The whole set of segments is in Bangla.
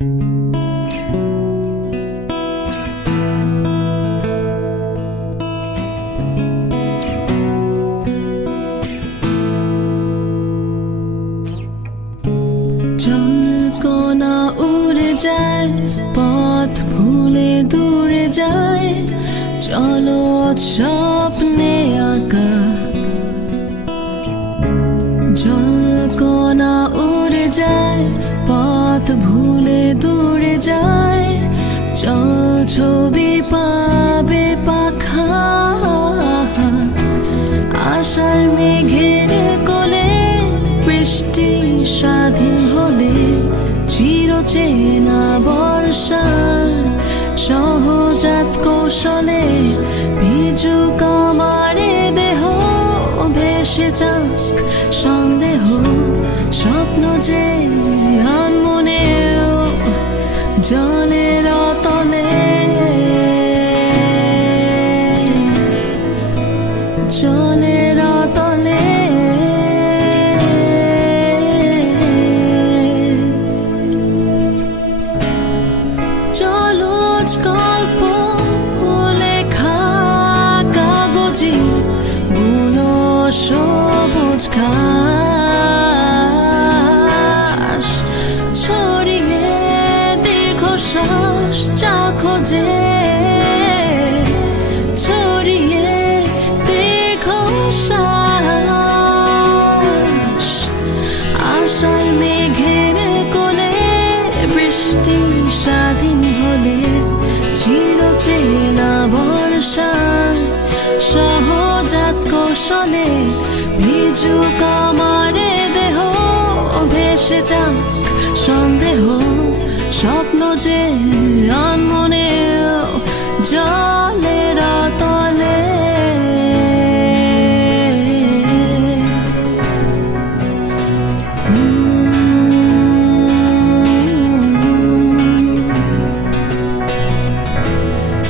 জলকণা উড়ে যায়, পথ ভুলে দূরে যায়, চলো স্বপ্নে আঁকা। জলকণা উড়ে যায়, পথ ভুলে দূরে যায়, চল ছবি পাবে পাখা। আশার মেঘের কোলে বৃষ্টি স্বাধীন হলে, চিরচেনা বর্ষার সহজাত কৌশলে ভিজুক আমারে দেহ, ভেসে যাক সন্দেহ, স্বপ্ন যে আনমনেও জলের তলে। জলের তলে জলজ গল্প লেখা কাগজে, বুনো সবুজ ঘাস ছড়িয়ে দীর্ঘশ্বাস চা খোঁজে, ছড়িয়ে দীর্ঘশ্বাস। আশার মেঘের কোলে বৃষ্টি স্বাধীন হলে, চিরচেনা বর্ষা সহজাত কৌশলে ভিজুক আমারে দেহ, ভেসে যাক সন্দেহ, স্বপ্ন যে আনমনেও জলের তলে।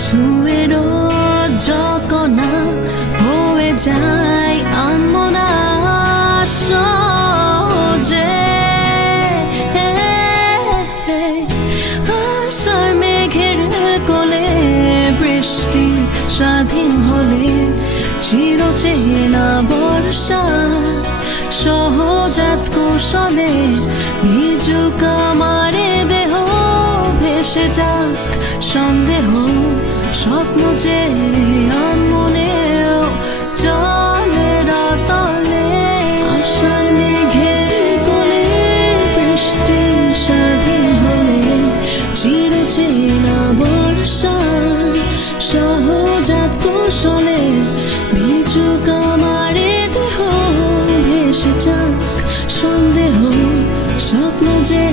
ছুঁয়েরও যকনা হয়ে যায় আনমনা সহজে। আশার মেঘের কোলে বৃষ্টি স্বাধীন হলে, চিরচেনা বর্ষা সহজাত কৌশলে ভিজুক আমারে দেহ, ভেসে যাক সন্দেহ, স্বপ্ন যে আনমনেও জলের তলে। আশার মেঘের কোলে বৃষ্টি স্বাধীন হলে, চিরচেনা বর্ষা সহজাত কৌশলে ভিজুক আমারে দেহ, ভেসে যাক সন্দেহ, স্বপ্ন যে